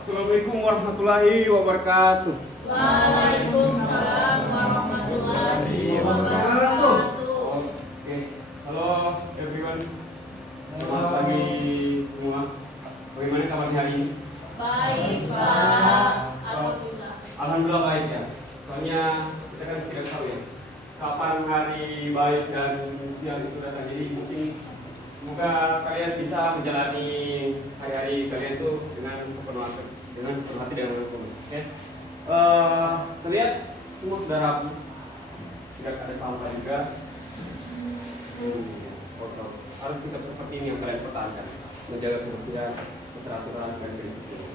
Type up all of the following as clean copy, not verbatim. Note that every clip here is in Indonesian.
Assalamualaikum warahmatullahi wabarakatuh. Waalaikumsalam warahmatullahi wabarakatuh. Oke, halo everyone. Selamat pagi semua. Bagaimana kabarnya hari ini? Baik, Pak. Alhamdulillah. Alhamdulillah baik ya. Soalnya kita kan tidak tahu ya kapan hari baik dan siang itu datang. Jadi mungkin semoga kalian bisa menjalani hari-hari kalian itu dengan sepenuh hati, dengan penuh. Oke. Saya lihat semua sudah rapi, tidak ada sampah juga. Harus sikap seperti ini yang kalian pertahankan, menjaga kebersihan, keteraturan dan kedisiplinan.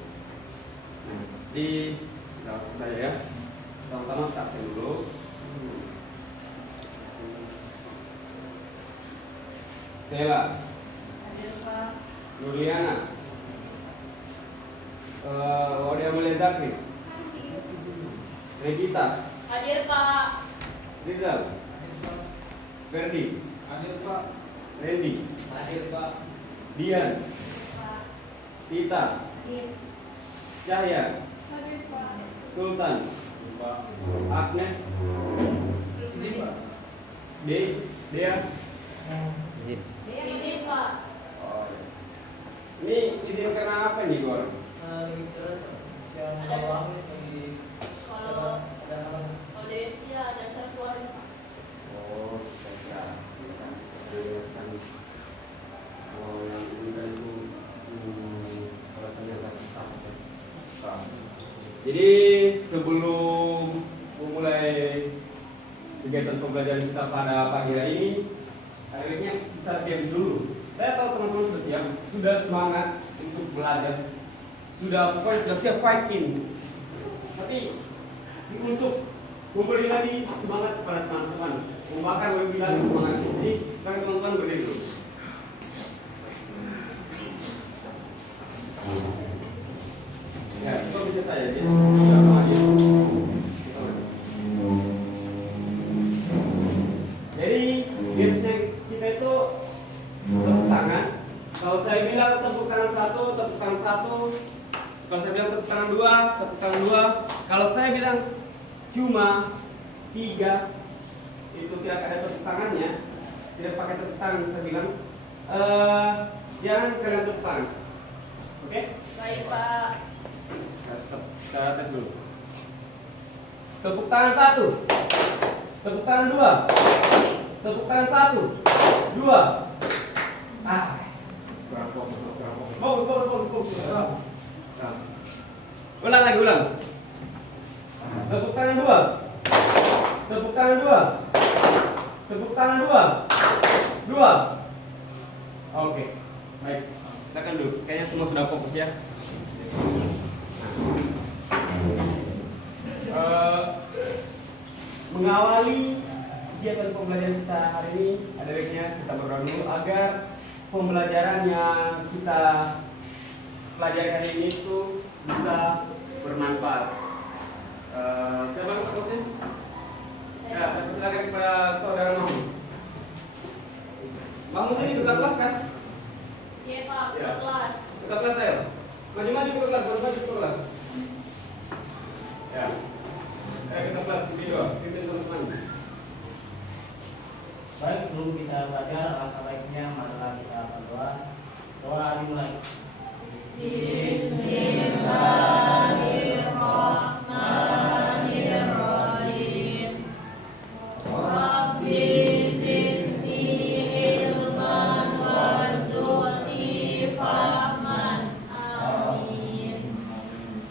Jadi saya ya, sama-sama kita absen dulu. Sela, Hadir, Pak. Nurliana, Wadia Melezakri, Regita, Hadir, Pak. Rizal, Ferdi, Hadir Pak. Randy, Hadir Pak. Dian, Pak. Tita, Cahya, Hadir, Pak. Sultan, Pak. Agnes, Izin Pak. Dea. Izin, Pak. Oh, ini izin karena apa nih Gor? Lagi keren Pak. Yang Ada. bawah Agnes lagi Kalau ada apa? kalau Desi ada satuan. Oh, saya bisa kan. Oh, yang ini kan itu alasannya agak susah. Jadi sebelum memulai kegiatan pembelajaran kita pada pagi hari ini, akhirnya kita diam dulu. Saya tahu teman-teman sudah siap, sudah semangat untuk belajar, pokoknya sudah siap fight in. Tapi untuk memberi lagi semangat kepada teman-teman, membakar lebih lagi semangat. Jadi kalian teman-teman berdiri dulu. Ya, itu bisa saya ya. Sudah sama aja. Jadi biasanya kita itu tepuk tangan. Kalau saya bilang tepuk tangan satu, tepuk tangan satu. Kalau saya bilang tepuk tangan dua, tepuk tangan dua. Kalau saya bilang cuma tiga, itu tidak ada tepuk tangannya. Tidak pakai tepuk tangan. Saya bilang jangan kalian tepuk tangan. Oke? Baik, Pak. Kita tes dulu. Tepuk tangan satu, tepuk tangan dua, tepuk tangan satu, dua. Fokus. Ulang lagi, ulang. Tepuk tangan dua, tepuk tangan dua, tepuk tangan dua, dua. Oke, baik. Silakan dulu. Kayaknya semua sudah fokus ya. Mengawali kegiatan pembelajaran kita hari ini, ada baiknya kita berdoa dulu agar pembelajaran yang kita pelajari hari ini itu bisa bermanfaat. Siapa yang fokusin? Ya, saya persilakan kepada saudara Mahmud. Mahmud ini dekat kelas kan? Iya, Pak. Ya. Kelas. Dekat kelas saya. Maju ke kelas, baru maju ke kelas. Ya. Kita kelas video, pimpin teman-teman. Baik, sebelum kita belajar, alangkah baiknya marilah kita berdoa. Doa dimulai. Bismillahirrahmanirrahim. Rabbi zidni ilman warzuqni fahman. Amin.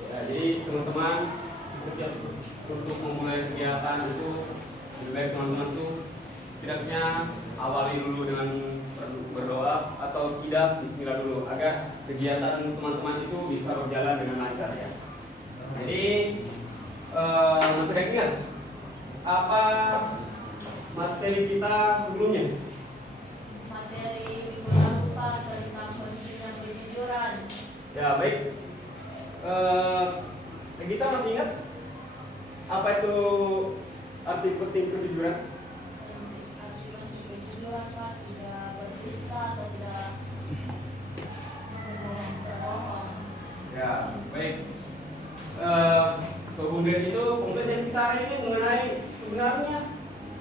Ya, jadi teman-teman setiap untuk memulai kegiatan itu lebih baik teman-teman tuh setidaknya awali dulu dengan berdoa atau tidak bismillah dulu agar kegiatan teman-teman itu bisa berjalan dengan lancar ya. Jadi masih ada ingat apa materi kita sebelumnya? Materi minggu lalu, Pak, tentang penting dan kejujuran. Ya baik. Kita masih ingat apa itu arti penting kejujuran? Kejujuran, Pak, tidak berdusta atau tidak berbohong. Ya, Baik. Kemudian itu pembelajaran kita hari ini mengenai sebenarnya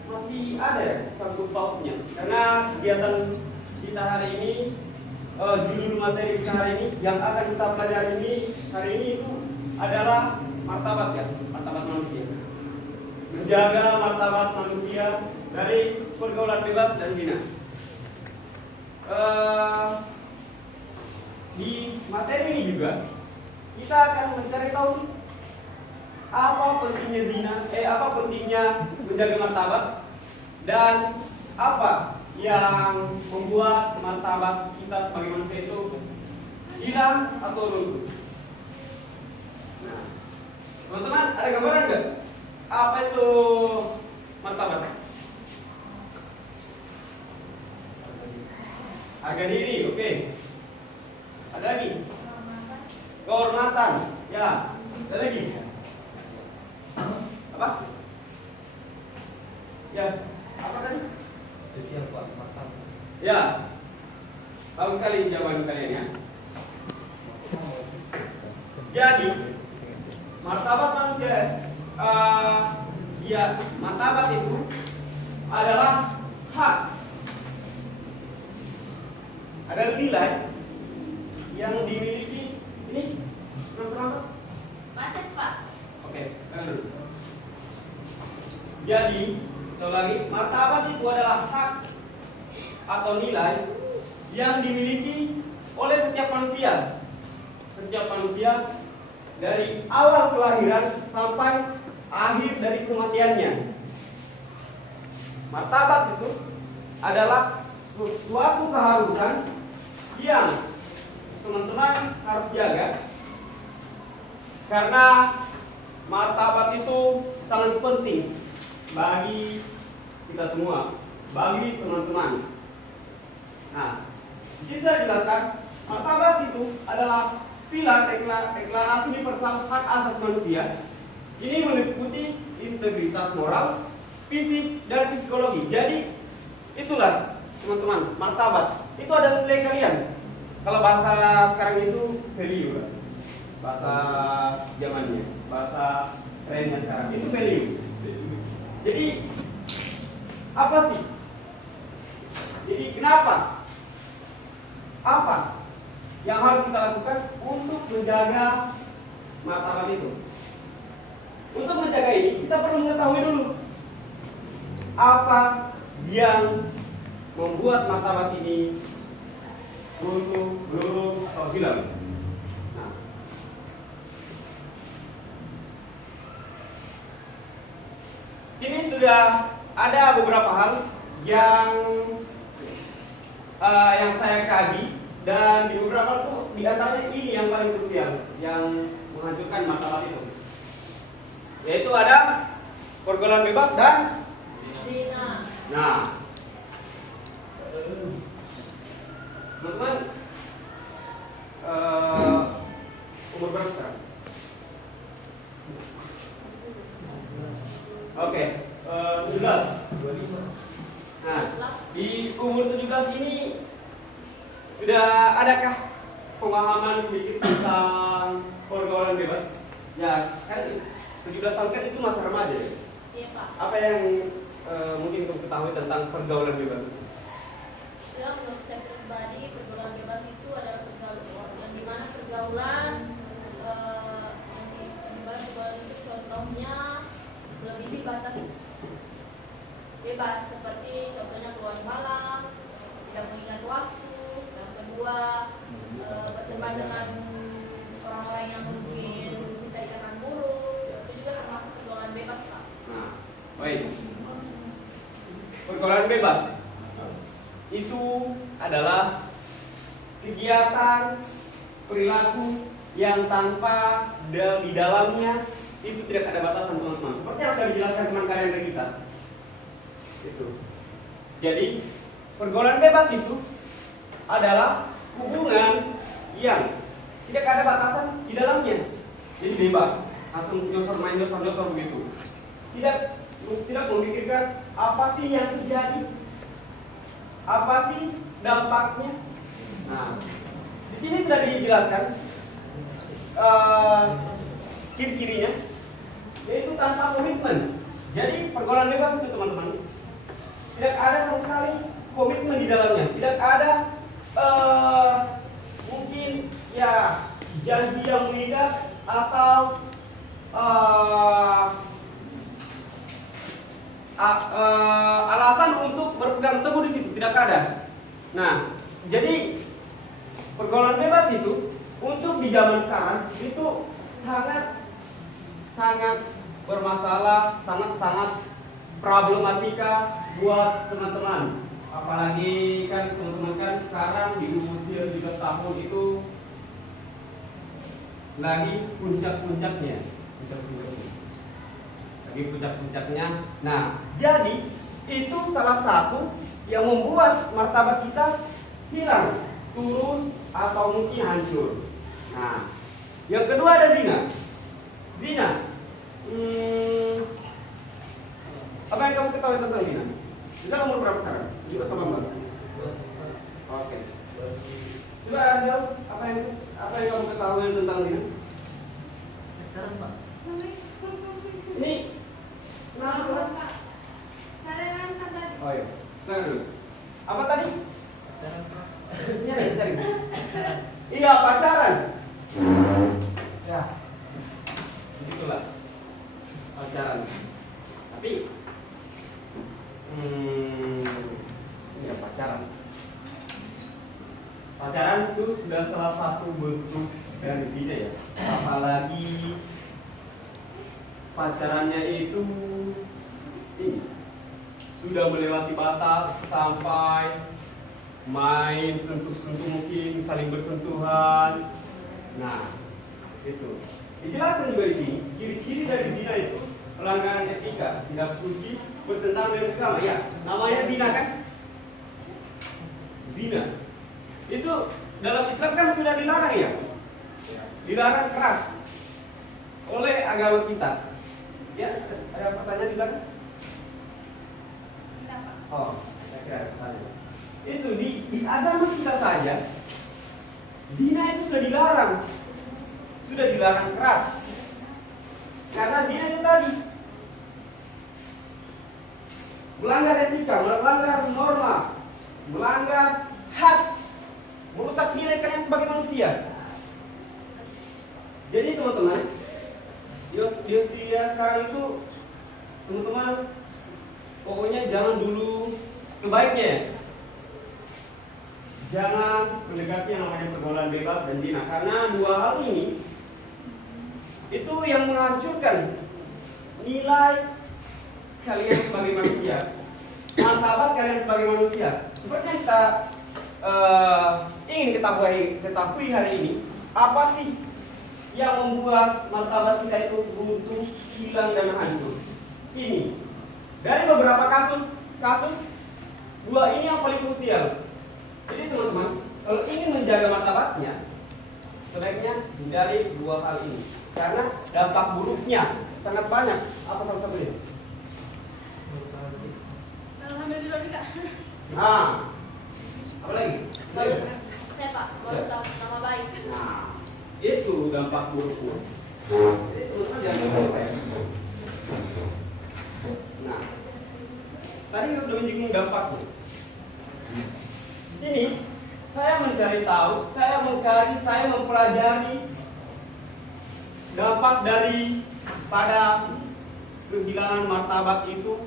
masih ada sangkut pautnya karena kegiatan kita hari ini judul materi kita hari ini yang akan kita pelajari ini hari ini itu adalah martabat ya, martabat manusia. Menjaga martabat manusia dari pergaulan bebas dan zina. Di materi ini juga kita akan mencari tahu apa pentingnya zina, apa pentingnya menjaga martabat dan apa yang membuat martabat kita sebagai manusia itu hilang atau runtuh. Nah, teman-teman ada gambaran nggak? Apa itu martabat? Harga diri, oke. Ada lagi? Kehormatan, ya. Ada lagi? Apa? Ya, apa tadi? Ya, bagus sekali jawaban kalian ya. Jadi, martabat manusia, ya, martabat itu adalah hak. Ada nilai yang dimiliki ini, teman-teman. Macet, Pak. Oke, dulu. Jadi, lagi martabat itu adalah hak atau nilai yang dimiliki oleh setiap manusia. Setiap manusia dari awal kelahiran sampai akhir dari kematiannya. Martabat itu adalah suatu keharusan yang teman-teman harus jaga karena martabat itu sangat penting bagi kita semua, bagi teman-teman. Nah, kita jelaskan martabat itu adalah pilar deklarasi universal hak asasi manusia. Ini meliputi integritas moral, fisik, dan psikologi. Jadi, itulah teman-teman, martabat. Itu adalah nilai kalian. Kalau bahasa sekarang itu value, bahasa zamannya, bahasa trennya sekarang itu value. Jadi, apa sih? Jadi kenapa? Apa yang harus kita lakukan untuk menjaga martabat itu? Untuk menjaga ini, kita perlu mengetahui dulu apa yang membuat martabat ini runtuh, blurung, atau hilang. Nah, sini sudah ada beberapa hal yang saya kaji dan di beberapa tuh di antaranya ini yang paling krusial yang menghancurkan martabat itu, yaitu ada pergaulan bebas dan Zina. nah, teman-teman umur berapa sekarang? Oke, 17. Nah, di umur 17 ini sudah adakah pemahaman sedikit tentang pergaulan bebas? Ya, kan 17 tahun kan itu masa remaja. Iya, Pak. Apa yang mungkin kamu ketahui tentang pergaulan bebas? Ya, menurut saya pribadi pergaulan bebas itu adalah pergaulan yang dimana pergaulan itu contohnya melebihi batas bebas, seperti contohnya keluar malam, tidak mengingat waktu, yang kedua berteman dengan orang-orang yang mungkin bisa dikatakan buruk, itu juga termasuk pergaulan bebas, Pak. Nah, baik. Pergaulan bebas itu adalah kegiatan perilaku yang tanpa di dalamnya itu tidak ada batasan, teman-teman. Seperti yang sudah dijelaskan teman kalian dari kita. Itu. Jadi pergaulan bebas itu adalah hubungan yang tidak ada batasan di dalamnya. Jadi bebas, langsung nyosor main nyosor begitu. Tidak memikirkan apa sih yang terjadi, apa sih dampaknya. Nah, di sini sudah dijelaskan ciri-cirinya yaitu tanpa komitmen. Jadi pergaulan bebas itu teman-teman tidak ada sama sekali komitmen di dalamnya, tidak ada mungkin ya janji yang mengikat atau alasan untuk berpegang teguh di situ, tidak ada. Nah, jadi pergaulan bebas itu untuk di zaman sekarang itu sangat bermasalah, sangat problematika buat teman-teman. Apalagi kan teman-teman kan sekarang di usia 17 tahun itu lagi puncak-puncaknya. Nah, jadi itu salah satu yang membuat martabat kita hilang, turun atau mungkin hancur. Nah, yang kedua ada zina. Apa yang kamu ketahui tentang zina? Zina umur berapa sekarang? 18. Oke. Coba Angel, apa yang kamu ketahui tentang zina? Pacaran, Pak. Ini nama. Oh iya. Nah, dulu. Apa tadi? Pacaran, Pak. Sering. Iya, pacaran. Ya. Begitulah. Pacaran. Tapi ya pacaran. Pacaran itu sudah salah satu bentuk dari zina ya. Apalagi pacarannya itu ini sudah melewati batas sampai main sentuh-sentuh, mungkin saling bersentuhan. Nah, itu dijelaskan juga di sini ciri-ciri dari zina itu pelanggaran etika, tidak suci, bertentangan dengan agama. Ya, namanya zina kan? Zina itu dalam Islam kan sudah dilarang ya, dilarang keras oleh agama kita. Ya, ada pertanyaan di belakang? Oh, saya kira ada pertanyaan. Itu di agama kita saja zina itu sudah dilarang keras. Karena zina itu tadi melanggar etika, melanggar norma, melanggar hak, merusak nilai kalian sebagai manusia. Jadi teman-teman, di usia sekarang itu teman-teman pokoknya jangan dulu, sebaiknya jangan mendekati yang namanya pergaulan bebas dan zina, karena dua hal ini itu yang menghancurkan nilai kalian sebagai manusia, martabat kalian sebagai manusia. Seperti yang kita ingin ketahui hari ini, apa sih yang membuat martabat kita itu runtuh, hilang dan hancur? Ini dari beberapa kasus dua ini yang paling krusial. Jadi teman-teman, kalau ingin menjaga martabatnya, sebaiknya hindari dua hal ini, karena dampak buruknya sangat banyak. Apa salah satunya? Alhamdulillah Kak. Nah, apa lagi? Saya Pak, baru tahu nama baik. Nah, itu dampak buruknya. Jadi teman-teman jangan lupa ya. Nah, tadi kita sudah menyinggung dampaknya. Di sini saya mencari tahu, saya mempelajari dampak dari pada kehilangan martabat itu,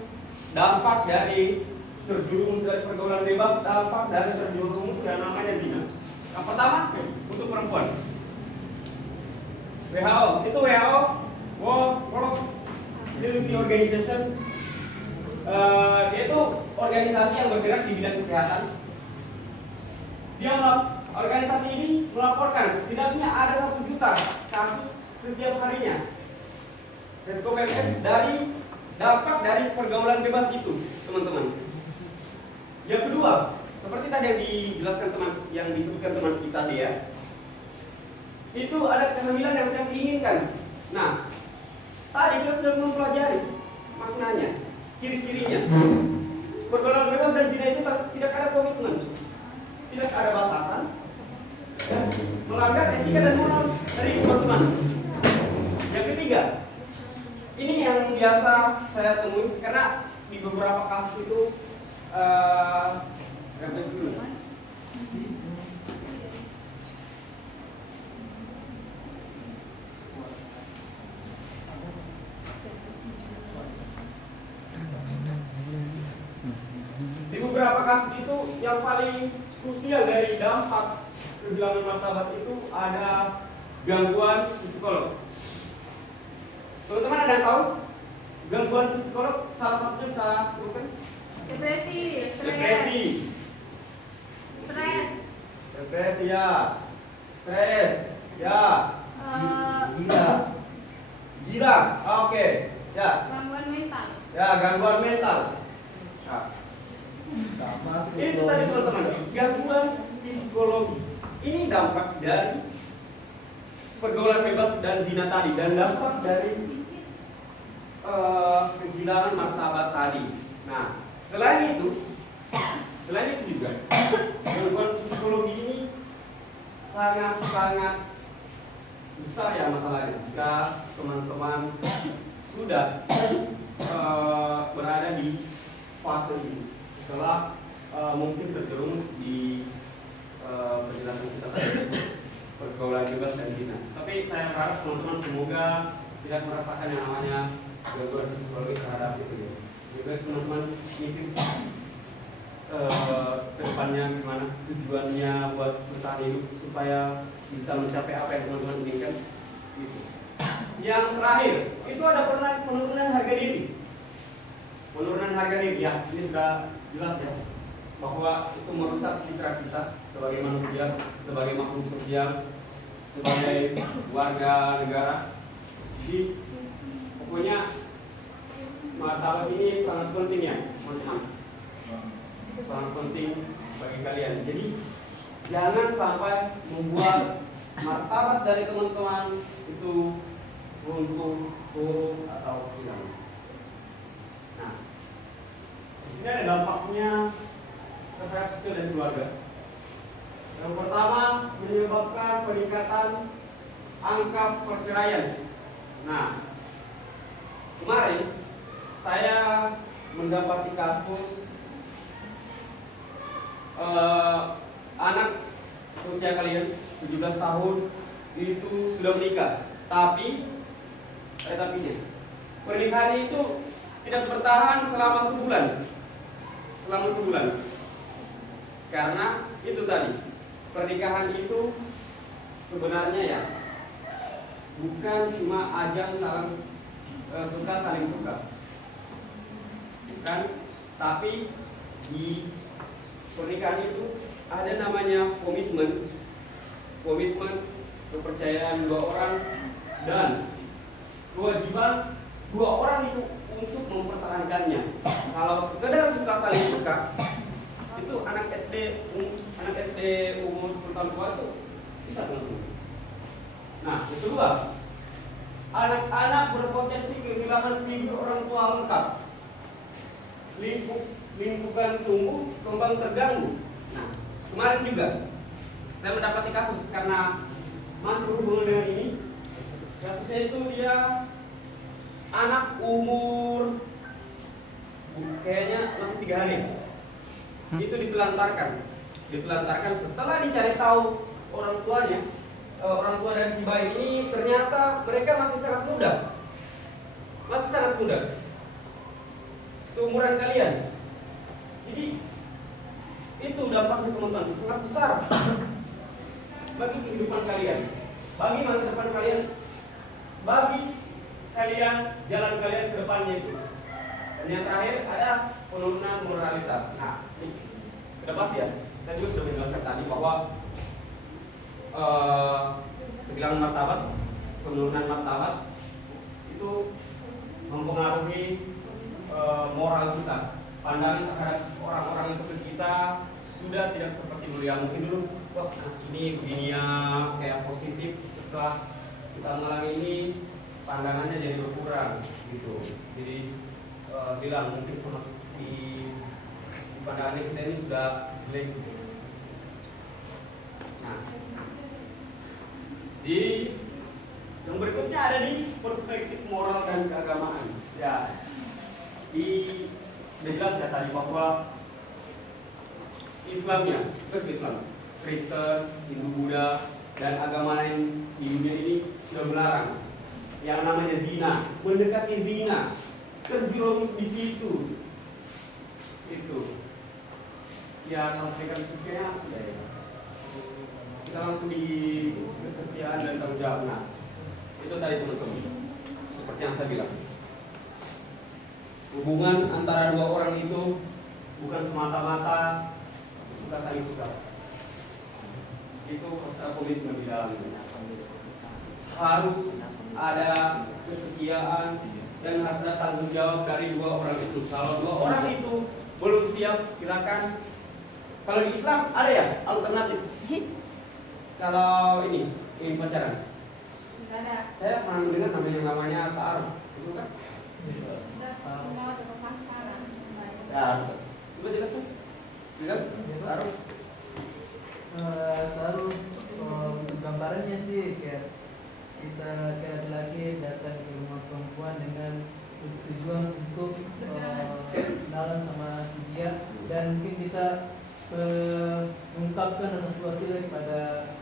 dampak dari terjerumus dari pergaulan bebas, dampak dari terjerumus yang namanya zina. Yang pertama untuk perempuan. WHO, itu WHO, World Health Organization. Dia itu organisasi yang bergerak di bidang kesehatan. Organisasi ini melaporkan setidaknya ada 1 juta kasus setiap harinya. SKPMS dari dampak dari pergaulan bebas itu, teman-teman. Yang kedua, seperti tadi yang dijelaskan yang disebutkan teman kita tadi ya, itu ada kehamilan yang tidak diinginkan. Nah, tadi kita sudah mempelajari maknanya, ciri-cirinya. Pergaulan bebas dan zina itu tidak ada komitmen, tidak ada batasan, melanggar etika dan moral dari teman-teman. Yang ketiga, biasa saya temui karena di beberapa kasus itu di beberapa kasus itu yang paling krusial dari dampak kehilangan martabat itu ada gangguan psikolog. Teman-teman ada yang tahu gangguan psikolog salah satunya bisa sebutkan? Depresi, Depresi. stres, Depresi ya. Stres ya. Gila. Gila. Oke. Ya. gangguan mental. Ya, gangguan mental. Sama sih. Itu tadi teman-teman, gangguan psikologi. Ini dampak dari pergaulan bebas dan zina tadi, dan dampak dari kehilangan martabat tadi. Nah, selain itu juga gangguan psikologi ini sangat-sangat besar ya masalahnya. Jika teman-teman sudah berada di fase ini, setelah mungkin terjerumus di penjelasan kita tadi, pergaulan bebas dan zina. Tapi saya berharap teman-teman semoga tidak merasakan yang namanya gangguan psikologis terhadap itu. Juga teman-teman mikir kedepannya gimana, tujuannya buat bertahan hidup supaya bisa mencapai apa yang teman-teman inginkan. Gitu. Yang terakhir itu ada penurunan harga diri. Penurunan harga diri ya, ini sudah jelas ya, bahwa itu merusak citra kita sebagai manusia, sebagai makhluk sosial, sebagai warga negara. Jadi pokoknya martabat ini sangat penting ya, teman-teman. Sangat penting bagi kalian. Jadi jangan sampai membuat martabat dari teman-teman itu runtuh, turun atau hilang. Nah, di sini ada dampaknya terhadap sosial dan keluarga. Yang pertama, menyebabkan peningkatan angka perceraian. Nah, kemarin saya mendapati kasus anak usia kalian 17 tahun itu sudah menikah, tapi pernikahan itu tidak bertahan selama sebulan. Karena itu tadi, pernikahan itu sebenarnya ya bukan cuma ajang saling suka, bukan, tapi di pernikahan itu ada namanya komitmen, kepercayaan dua orang dan kewajiban dua orang itu untuk mempertahankannya. Kalau sekedar saling suka, itu anak SD umur 10 tahun tua itu bisa tentu. Nah, yang kedua, anak-anak berpotensi kehilangan figur orang tua lengkap. Lingkungan tumbuh, kembang terganggu. Nah, kemarin juga saya mendapati kasus karena masih berhubungan dengan ini. Kasusnya itu dia anak umur kayaknya masih 3 hari. Itu ditelantarkan setelah dicari tahu orang tuanya. Orang tua dari si bayi ini ternyata mereka masih sangat muda, seumuran kalian. Jadi itu dampaknya teman-teman sangat besar bagi kehidupan kalian, bagi masa depan kalian, bagi kalian jalan kalian ke depannya itu. Dan yang terakhir ada penurunan moralitas. Nah, ini kedepan ya, saya juga sudah menjelaskan tadi bahwa kehilangan martabat, penurunan martabat itu mempengaruhi moral kita. Pandangan terhadap orang-orang yang seperti kita sudah tidak seperti dulu ya. Mungkin dulu, wah ini begini ya, kayak positif. Setelah kita mengalami ini, pandangannya jadi berkurang gitu. Jadi bilang mungkin seperti di pandangannya kita ini sudah jelek gitu. Nah, yang berikutnya ada di perspektif moral dan keagamaan. Ya, sudah jelas ya tadi bahwa Islamnya, bukan Islam, Kristen, Hindu, Buddha, dan agama lain di dunia ini sudah melarang yang namanya zina, mendekati zina, terjerumus di situ. Itu. Ya, kalau mereka suka sudah ya. Kita langsung di kesetiaan dan tanggung jawab. Nah, itu tadi teman-teman. Seperti yang saya bilang. Hubungan antara dua orang itu bukan semata-mata suka saling suka. Itu harus komitmen di dalamnya. Harus ada kesetiaan dan harus ada tanggung jawab dari dua orang itu. Kalau dua orang itu belum siap, silakan. Kalau di Islam ada ya alternatif. Kalau ini pacaran. Tidak ada. Saya pernah mendengar namanya ta'aruf. Itu kan? Sudah semua ada pacaran. Ya, coba jelaskan. Bisa? Ta'aruf. Taruh untuk gambarannya sih kayak kita kayak laki datang ke rumah perempuan dengan tujuan untuk kenalan sama si dia, dan mungkin kita mengungkapkan sesuatu kepada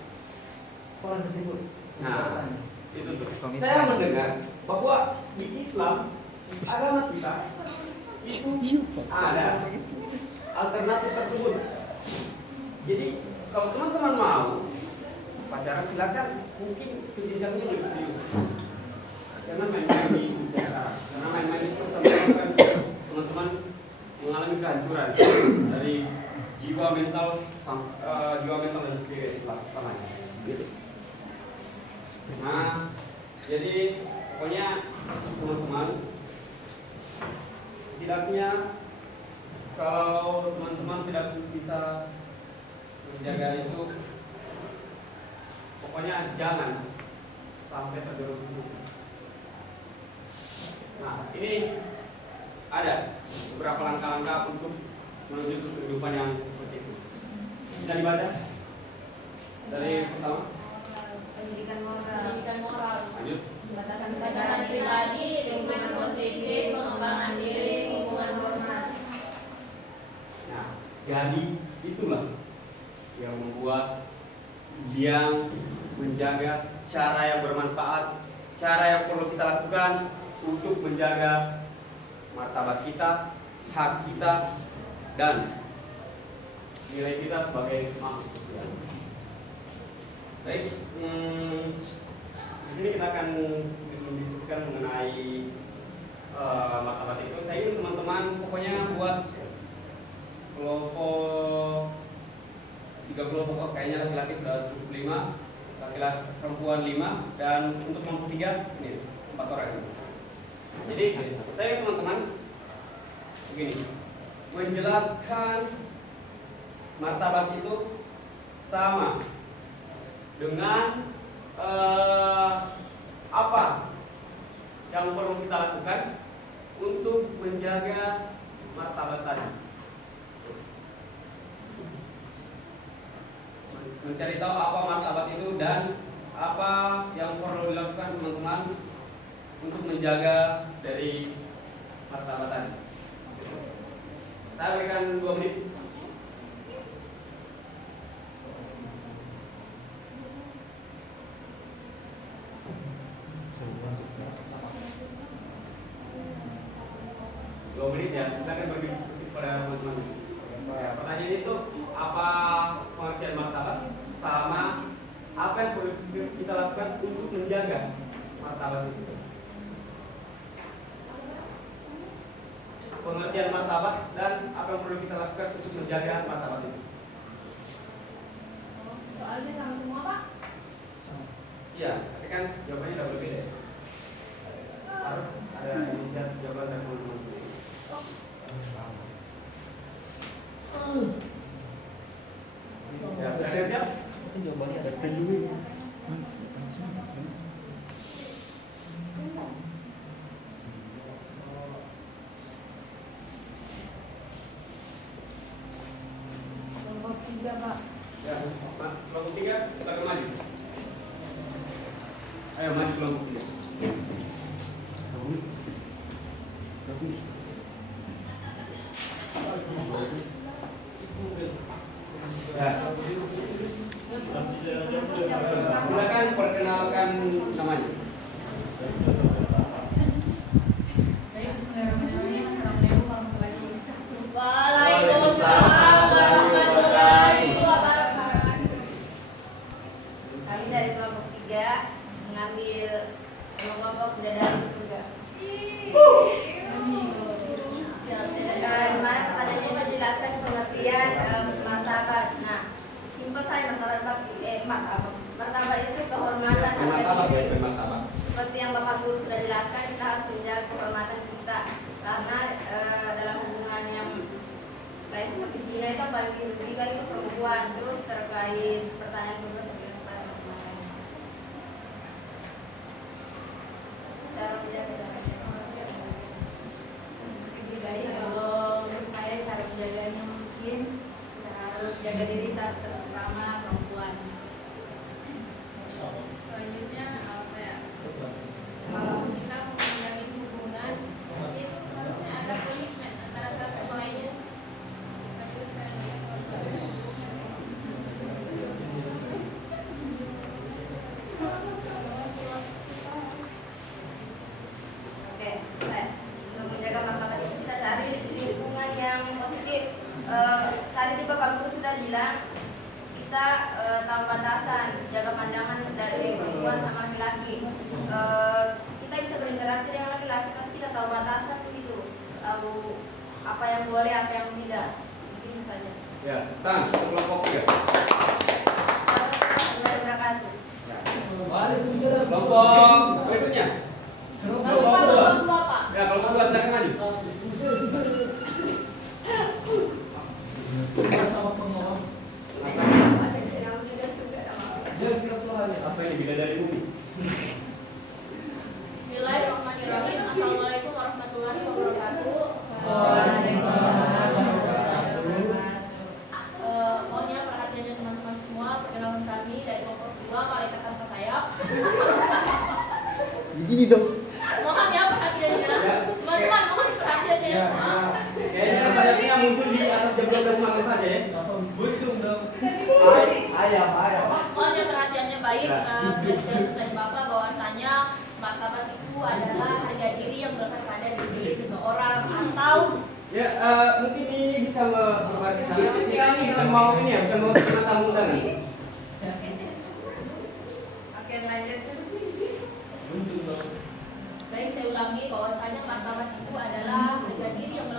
orang tersebut. Nah, itu tuh. Saya mendengar bahwa di Islam agama kita itu ada alternatif tersebut. Jadi kalau teman-teman mau pacaran silakan, mungkin kejenjangnya lebih serius. Karena main-main di usia sekarang, karena main-main itu menyebabkan teman-teman mengalami kehancuran dari jiwa mental dan spiritual selamanya. Gitu. Nah, jadi pokoknya teman-teman, setidaknya kalau teman-teman tidak bisa menjaga itu, pokoknya jangan sampai terjerumus. Nah, ini ada beberapa langkah-langkah untuk menuju ke kehidupan yang seperti itu. Bisa dibaca dari pertama. Pendidikan moral. Lanjut. Batasan pribadi, lingkungan positif, pengembangan diri, hubungan hormat. Nah, jadi itulah yang membuat yang menjaga cara yang bermanfaat, cara yang perlu kita lakukan untuk menjaga martabat kita, hak kita, dan nilai kita sebagai makhluk. Baik, di sini kita akan mendiskusikan mengenai martabat itu. Saya ingin teman-teman pokoknya buat kelompok 3 kelompok, kayaknya laki-laki sudah cukup 5, laki-laki perempuan 5, dan untuk kelompok 3 ini 4 orang. Jadi saya ingin teman-teman begini, menjelaskan martabat itu sama dengan apa yang perlu kita lakukan untuk menjaga martabat tadi. Mencari tahu apa martabat itu dan apa yang perlu dilakukan teman-teman untuk menjaga dari martabat tadi. Saya berikan 2 menit. Ya, kita akan berdiskusi pada teman-teman. Ya, pertanyaan itu apa pengertian martabat sama apa yang perlu kita lakukan untuk menjaga martabat itu. Pengertian martabat dan apa yang perlu kita lakukan untuk menjaga martabat itu. Soalnya sama semua, Pak? Iya, tapi kan jawabannya udah berbeda. Harus ada inisiatif jawaban dari teman-teman. Ya, sudah ada siap? Jawabannya ada dulu. Kelompok 3, Pak. Ya, kelompok 3 kita akan maju. Ayo maju kelompok 3. Ya. Silakan perkenalkan namanya. Bismillahirrahmanirrahim. Assalamualaikum warahmatullahi wabarakatuh. Waalaikumsalam warahmatullahi wabarakatuh. Kami dari kelompok 3 mengambil kelompok bidadari surga. Kemarin pertanyaannya menjelaskan pengertian martabat. Nah, simpel saja martabat itu kehormatan. Martabat ya, martabat. Seperti yang Bapak Guru sudah jelaskan, kita harus menjaga kehormatan kita karena dalam hubungan yang kayak seperti zina itu paling dirugikan itu perempuan. Terus terkait pertanyaan kedua seperti apa? Cara menjaga Kalau menurut saya cara menjaganya mungkin kita harus jaga diri terutama perempuan. Selanjutnya apa ya? Kalau kita mau menjalin hubungan, itu harusnya ada komitmen antara satu sama lainnya. Oke, baik. Untuk menjaga martabat itu kita cari lingkungan yang positif. Tadi Bapak Guru sudah bilang kita tahu batasan, jaga pandangan dari perempuan sama laki-laki. Kita bisa berinteraksi dengan laki-laki, tapi kita tahu batasan begitu, tahu apa yang boleh, apa yang tidak. Mungkin saja. Ya, Tan, kelompok 3. Waalaikumsalam. Kelompok berikutnya. Kelompok 2. Apa? Ya, kelompok 2 silakan maju. Apa ini bidadari bumi? Bismillahirrahmanirrahim. Assalamualaikum warahmatullahi wabarakatuh. Mohonnya perhatiannya teman-teman semua. Perkenalan kami dari kelompok 2 Malaikat Tanpa Sayap. Begini dong. Mohon ya perhatiannya. Teman-teman, mohon perhatiannya semua. Kayaknya sayapnya muncul di atas jam 12 malam saja ya. Buntung dong. Ayam. Mohon ya perhatiannya baik. Dari Bapak bahwasanya martabat itu adalah harga diri yang melekat pada diri seseorang atau Ya, mungkin ini bisa berbagi sedikit. Kami bukan mau ini ya, bukan mau terima tamu undangan. Oke, lanjut. baik saya ulangi bahwasanya martabat itu adalah harga diri yang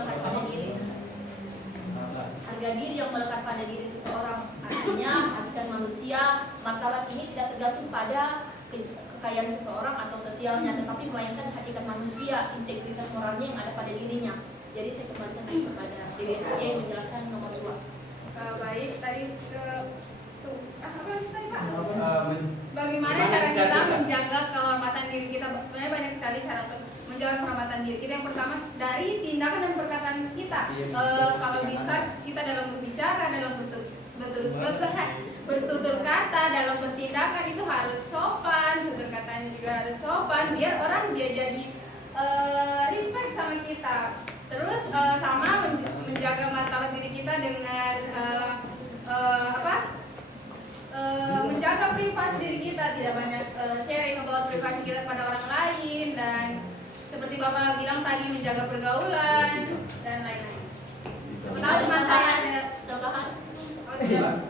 melekat pada diri seseorang. Artinya hakikat manusia, martabat ini tidak tergantung pada kekayaan seseorang atau sosialnya, tetapi melainkan hakikat manusia, integritas moralnya yang ada pada dirinya. Jadi saya kembalikan lagi kepada DWSD yang menjelaskan nomor 2. Baik, tadi apa tadi Pak? Bagaimana cara kita menjaga kehormatan diri kita? Sebenarnya banyak sekali cara untuk menjaga kehormatan diri kita. Yang pertama dari tindakan dan perkataan kita. Kalau bisa kita dalam berbicara, dalam bertutur kata, dalam bertindakan itu harus sopan, tutur katanya juga harus sopan, biar orang dia jadi respect sama kita. Terus sama menjaga martabat diri kita dengan menjaga privasi diri kita, tidak banyak sharing about privasi kita kepada orang lain, dan seperti Bapak bilang tadi menjaga pergaulan dan lain-lain. Tahu teman saya ada Tambahan?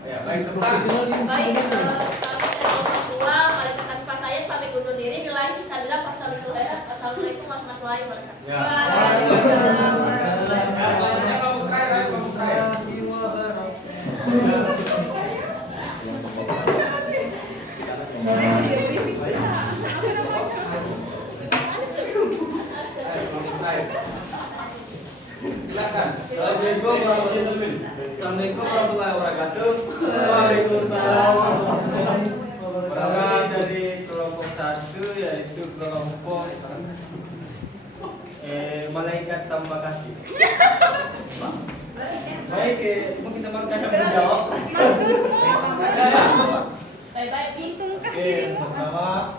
Ya, baik tepat. Baik, kami dari kelompok 2 Malaikat Tanpa Sayap sampai undur diri. Nilai bisa bilang Assalamualaikum warahmatullahi wabarakatuh. Ya. Ya, selanjutnya kelompok terakhir. Silakan. Assalamualaikum warahmatullahi wabarakatuh. Waalaikumsalam warahmatullahi Kami dari kelompok 1 yaitu kelompok Malaikat Tanpa Kaki. Baik, mungkin teman kalian menjawab. Baik-baik, hitungkah Oke, dirimu? pertama,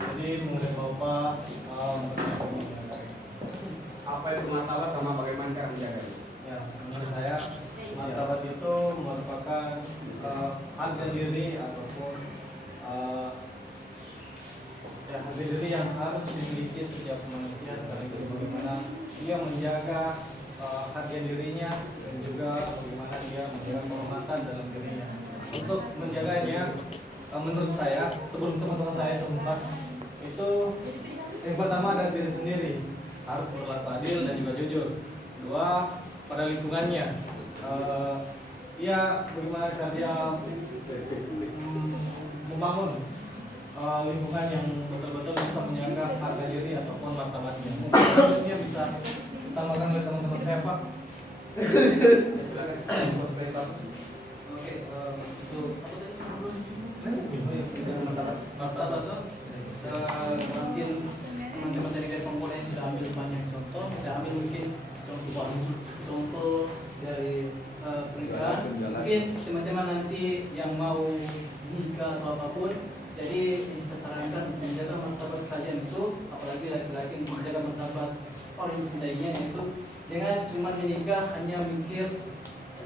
jadi menurut Bapak apa itu martabat sama bagaimana cara menjaganya? Ya, menurut saya martabat itu merupakan harga diri ataupun ya, harga diri yang harus dimiliki setiap manusia, sekaligus bagaimana dia menjaga harga dirinya dan juga bagaimana dia menjaga kehormatan dalam dirinya. Untuk menjaganya, menurut saya, sebelum teman-teman saya sempat itu yang pertama dari diri sendiri, harus berlaku adil dan juga jujur. Dua, pada lingkungannya, bagaimana cara dia membangun lingkungan yang betul-betul bisa menjaga harga diri ataupun martabatnya. Mungkin dia bisa tambahkan oleh teman-teman saya, Pak. Oke, itu martabat tuh mungkin teman-teman dari komponen sudah ambil banyak contoh. Saya ambil mungkin contoh dari pernikahan. Mungkin teman-teman nanti yang mau nikah atau apapun, jadi saya sarankan menjaga martabat kalian itu, apalagi laki-laki menjaga martabat orang yang dicintainya, yaitu jangan cuma menikah hanya mikir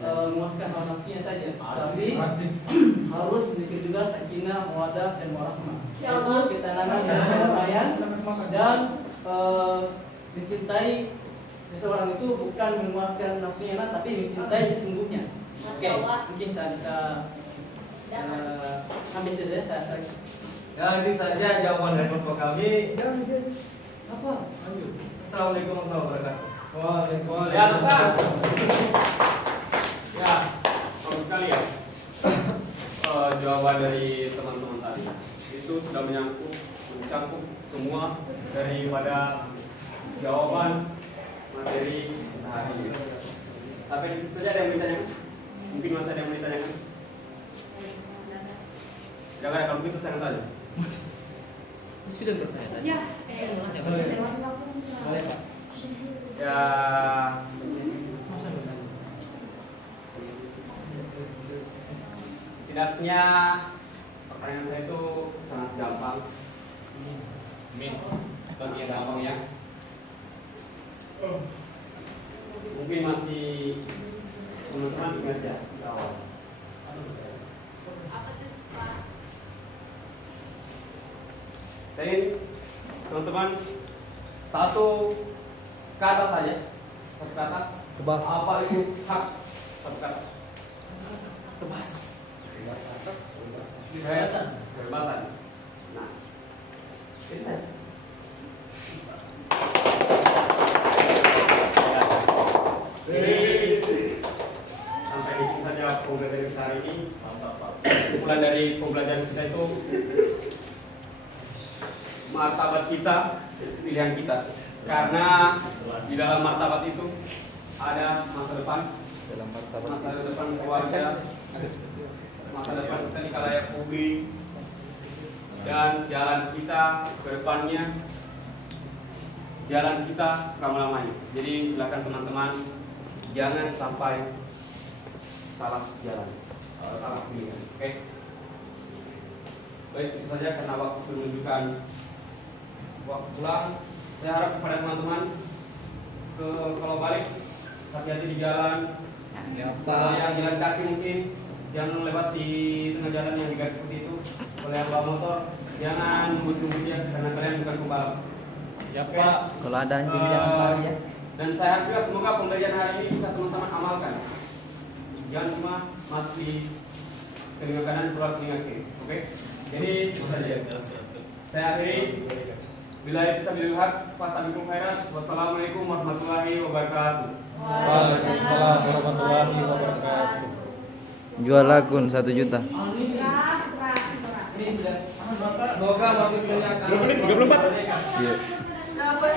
memuaskan hawa nafsunya saja, tapi harus mikir juga sakinah, mawaddah dan warahmah, yaitu ketenangan dan kedamaian, dan mencintai seseorang itu bukan memuaskan nafsunya, tapi mencintai sesungguhnya. Oke, mungkin saya bisa sampai sini saya. Ya, ini saja jawaban dari Bapak kami. Apa? Lanjut. Assalamualaikum warahmatullahi wabarakatuh. Waalaikumsalam. Ya, bagus sekali ya. Jawaban dari teman-teman tadi itu sudah mencakup semua daripada jawaban materi hari ini. Sampai di situ saja ada yang bertanya? Mungkin masih ada yang bertanya? Jangan ada, kalau begitu saya tanya. Sudah bertanya. Ya. Boleh, Pak. Ya, setidaknya pertanyaan saya itu sangat gampang. Bagi yang gampang ya. Mungkin masih teman-teman ingat ya. Apa tuh, Pak? Saya ingin teman-teman satu kata saja, satu kata. Tebas. Apa itu hak? Satu kata. Tebas. Kebebasan. Kebebasan. Nah, itu saja. Jadi sampai di sini saja pembelajaran kita hari ini. Kesimpulan dari pembelajaran kita itu, martabat kita, pilihan kita. Karena di dalam martabat itu ada masa depan, masa depan keluarga, masa depan kita di khalayak publik, dan jalan kita ke depannya, jalan kita selama-lamanya. Jadi silakan teman-teman jangan sampai salah jalan, salah pilihan. Oke? Baik, itu saja karena waktu menunjukkan waktu pulang. Saya harap kepada teman-teman kalau balik hati-hati di jalan. Kalau yang jalan kaki mungkin jangan lewat di tengah jalan yang digaris seperti itu. Kalau yang bawa motor jangan ngebut-ngebut ya, karena kalian bukan pembalap. Ya Pak. Kalau ada anjing jangan lari ya. Dan saya harap juga semoga pembelajaran hari ini bisa teman-teman amalkan. Jangan cuma masuk di telinga kanan keluar telinga kiri. Oke? Jadi itu saja. Saya akhiri. Bila bisa dilihat, wassalamualaikum khairat. Wassalamualaikum warahmatullahi wabarakatuh. Waalaikumsalam warahmatullahi wabarakatuh. Jual akun 1 juta. Semoga masuk dunia. 34. Iya.